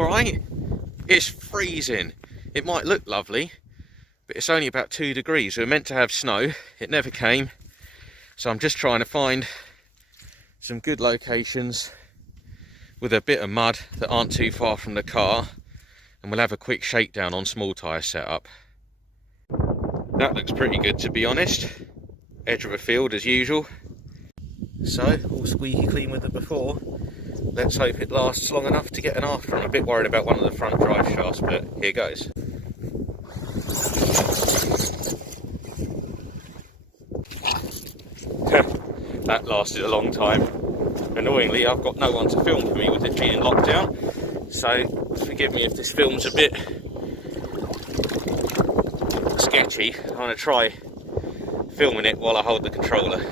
Alright, it's freezing. It might look lovely, but it's only about 2 degrees. We were meant to have snow, it never came. So I'm just trying to find some good locations with a bit of mud that aren't too far from the car, and we'll have a quick shakedown on small tyre setup. That looks pretty good, to be honest. Edge of a field as usual. So, all squeaky clean with it before. Let's hope it lasts long enough to get an after. I'm a bit worried about one of the front drive shafts, but here goes. That lasted a long time. Annoyingly, I've got no one to film for me with it being in lockdown, so forgive me if this film's a bit sketchy. I'm going to try filming it while I hold the controller.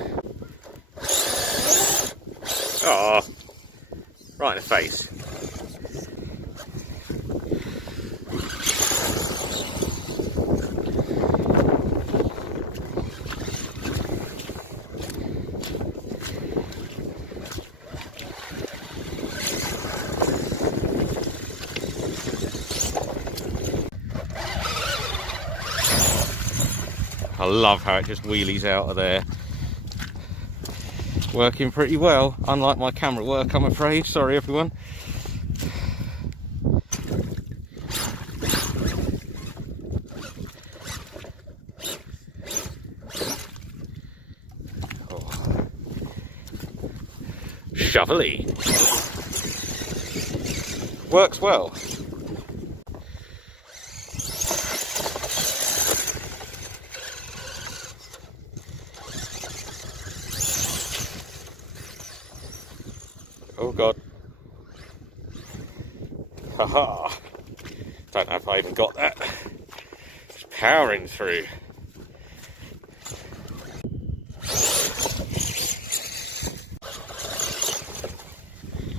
Ah, right in the face. I love how it just wheelies out of there. Working pretty well, unlike my camera work, I'm afraid. Sorry everyone. Oh. Shovelly. Works well. Oh god. Haha. Don't know if I even got that. Just powering through.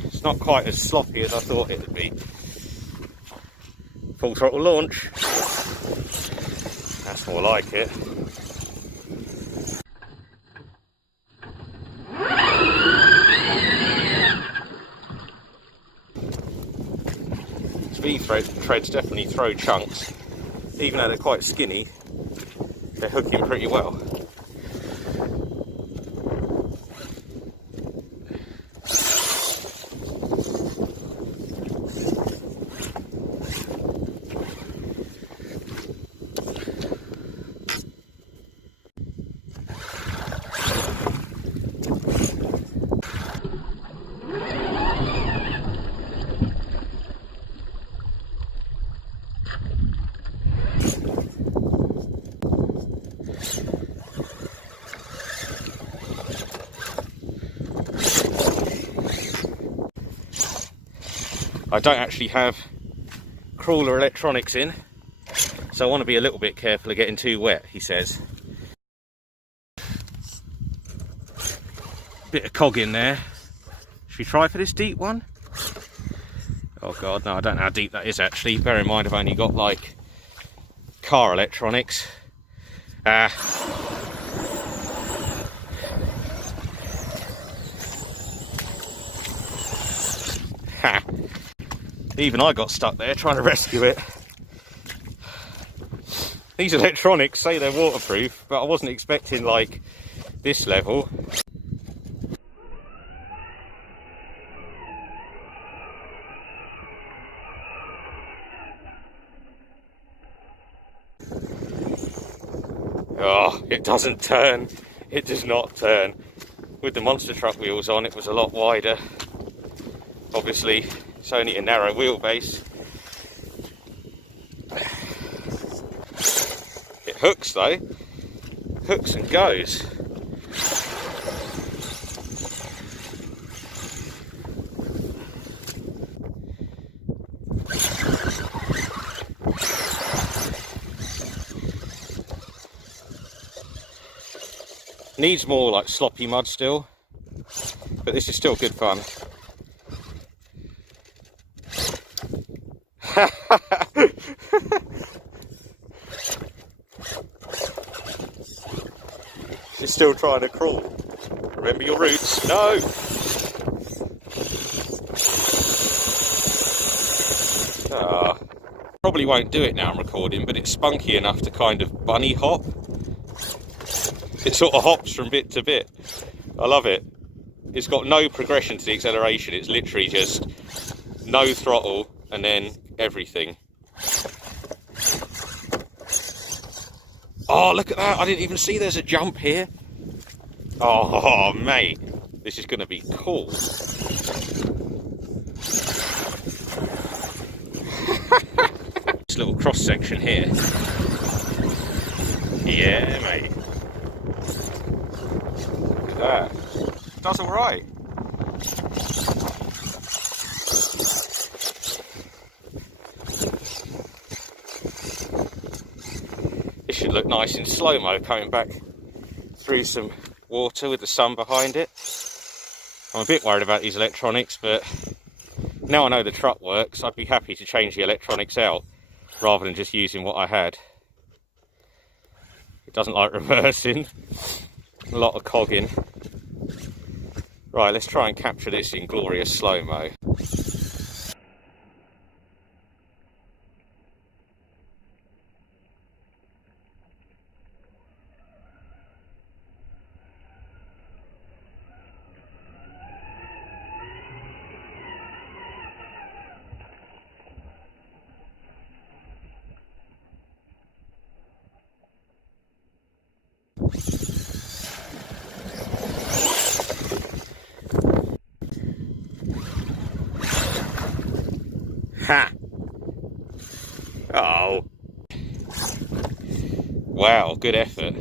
It's not quite as sloppy as I thought it would be. Full throttle launch. That's more like it. V-threads definitely throw chunks. Even though they're quite skinny, they're hooking pretty well. I don't actually have crawler electronics in, so I want to be a little bit careful of getting too wet, he says. Bit of cog in there. Should we try for this deep one? Oh god, no, I don't know how deep that is actually. Bear in mind I've only got like car electronics. Ha! Even I got stuck there trying to rescue it. These electronics say they're waterproof, but I wasn't expecting like this level. Oh, it doesn't turn. It does not turn. With the monster truck wheels on, it was a lot wider. Obviously, it's only a narrow wheelbase. It hooks though. Hooks and goes. Needs more like sloppy mud still, but this is still good fun. She's still trying to crawl. Remember your roots. No! Probably won't do it now I'm recording, but it's spunky enough to kind of bunny hop. It sort of hops from bit to bit. I love it. It's got no progression to the acceleration. It's literally just no throttle and then everything. Oh, look at that. I didn't even see there's a jump here. Oh, mate. This is going to be cool. This little cross section here. Yeah, mate. Look at that. Does all right. This should look nice in slow-mo coming back through some water with the sun behind it. I'm a bit worried about these electronics, but now I know the truck works, I'd be happy to change the electronics out rather than just using what I had. It doesn't like reversing. A lot of cogging. Right, let's try and capture this in glorious slow-mo. Ha! Oh. Wow, good effort.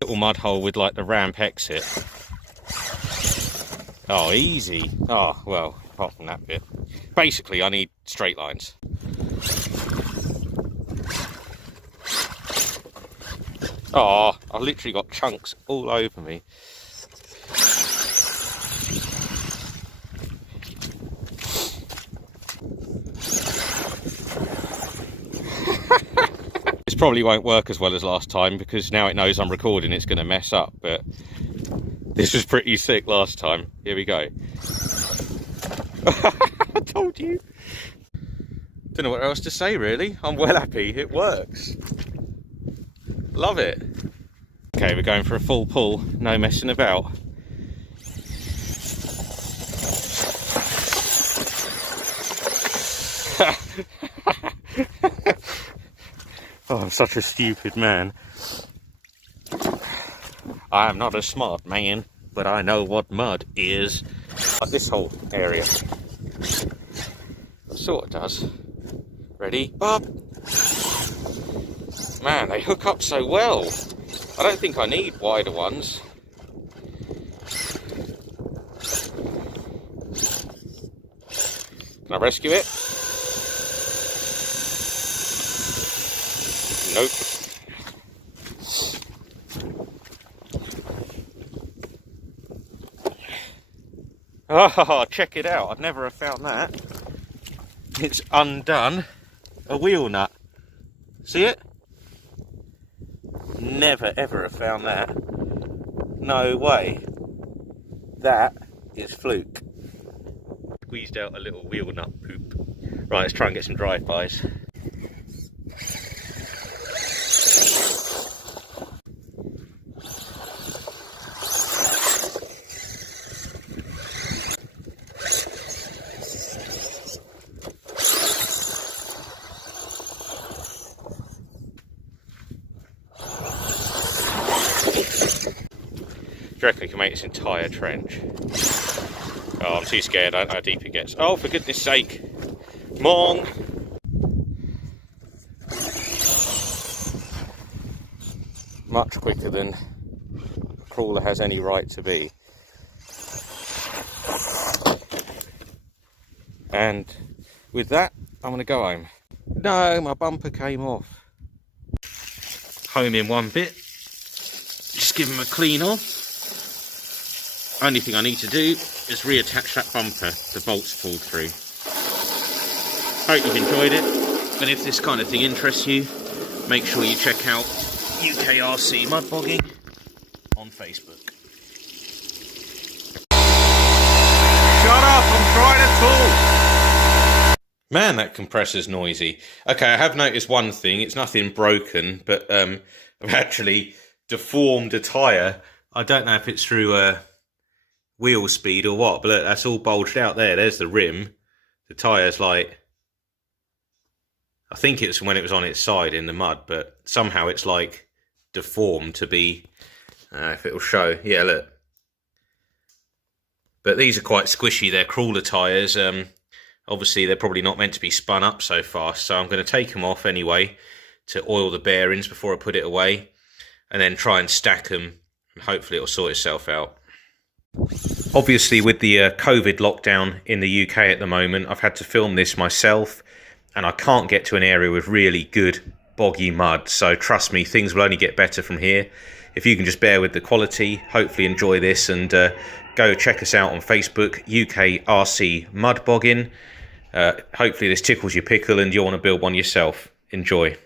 Little mud hole with like the ramp exit. Oh, easy. Oh, well, apart from that bit. Basically, I need straight lines. Oh, I've literally got chunks all over me. This probably won't work as well as last time because now it knows I'm recording, it's going to mess up, but this was pretty sick last time. Here we go. I told you. Don't know what else to say really. I'm well happy, it works. Love it. Okay, we're going for a full pull, no messing about. Oh, I'm such a stupid man. I am not a smart man, but I know what mud is. Like this whole area. It sort of does. Ready? Up! Man, they hook up so well. I don't think I need wider ones. Can I rescue it? Nope. Oh, check it out. I'd never have found that. It's undone a wheel nut. See it? Never ever have found that. No way. That is fluke. Squeezed out a little wheel nut poop. Right, let's try and get some drive-bys. Do you reckon we can make this entire trench? Oh, I'm too scared. I don't know how deep it gets. Oh, for goodness sake. Mong! Much quicker than a crawler has any right to be. And with that, I'm going to go home. No, my bumper came off. Home in one bit. Just give him a clean off. Only thing I need to do is reattach that bumper. The bolts pulled through. Hope you've enjoyed it. And if this kind of thing interests you, make sure you check out UKRC Mud Bogging on Facebook. Shut up, I'm trying to talk. Man, that compressor's noisy. Okay, I have noticed one thing. It's nothing broken, but I've actually deformed a tyre. I don't know if it's through wheel speed or what, but look, that's all bulged out there. There's the rim. The tyre's like... I think it's when it was on its side in the mud, but somehow it's like deformed to be... if it'll show. Yeah, look. But these are quite squishy. They're crawler tyres. Obviously, they're probably not meant to be spun up so fast, so I'm going to take them off anyway to oil the bearings before I put it away, and then try and stack them, and hopefully it'll sort itself out. Obviously, with the COVID lockdown in the UK at the moment, I've had to film this myself, and I can't get to an area with really good boggy mud, so trust me, things will only get better from here. If you can just bear with the quality, hopefully enjoy this, and go check us out on Facebook, UK RC Mud Bogging. Hopefully this tickles your pickle and you'll want to build one yourself. Enjoy.